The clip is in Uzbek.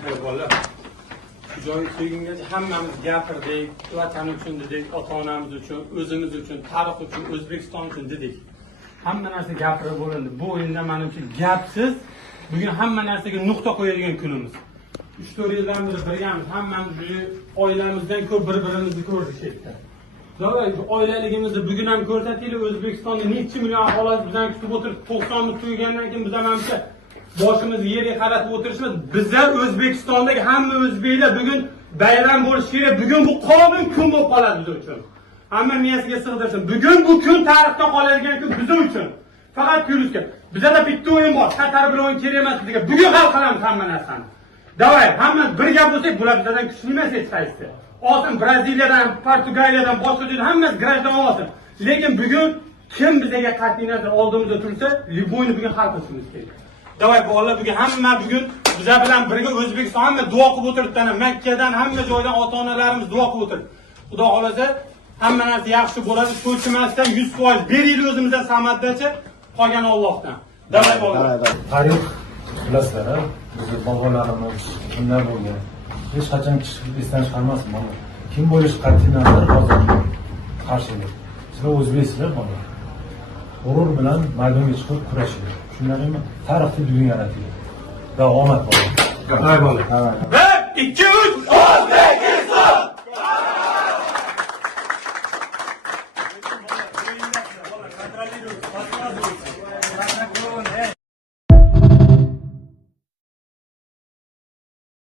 Bola joy kelgungacha hammamiz gapirdik, vatan uchun dedik, ota-onamiz uchun, o'zimiz uchun, tarix uchun, O'zbekiston uchun dedik. Hamma narsa gapirib bo'lindi. Bu o'yinda menimcha gapsiz bugun hamma narsaga nuqta qo'yadigan kunimiz. 3-4 yildan beri birgamiz, hammamiz oilamizdan ko'p bir-birimizni ko'rdik yerda. Davay, oilaligimizni bugun ham ko'rsataylik. O'zbekistonda necha million aholi bizdan kutib o'tirib, 90 ming tugagandan keyin biz menimcha boshimizni yerga qaratib o'tirishimiz, bizlar O'zbekistondagi hamma o'zbeklar bugun bayram bo'lishi kerak. Bugun bu qonun kun bo'lib qoladi biz uchun. Hamma miyasiga sig'dirsin. Bugun bu kun tarixda qoladigan kun biz uchun. Faqat plyusga. Bizda bitta o'yin bor. Qatar bilan o'yin kerak emas bizga. Bugun hal qilamiz hamma narsani. Davay, hamma birga bo'lsak, bular bizdan kuchli emas hech qaysi. Olsin Braziliyadan, Portugaliyadan, boshqa joydan hammasi grajdan olsin. Lekin bugun kim bizga qat'iy nazar oldimizda tursa, Liboyni bugun hal qilishimiz kerak. Davay bolalar bugun hamma bugun bizlar bilan birga O'zbekiston hamma duo qilib o'tiribdi. Makkadan hamma joydan ota-onalarimiz duo qilib o'tiribdi. Xudo xolasa hamma narsa yaxshi bo'ladi. So'chimasdan 100% beraylik o'zimizdan samaddachi, qolgan Allohdan. Davay bolalar. Tarix bilasizlar, bizning bobolarimiz kimlar bo'lgan. Hech qachon esdan chiqarmasin mana. Kim bo'lish qat'iy nazar hozir qarshilik. Sizlar o'zbeksizlar bolalar. G'urur bilan maydonga chiqib kurashing. Shunlarni tarixni bugun yaratdik. Va omad bo'lsin. Davay bolalar.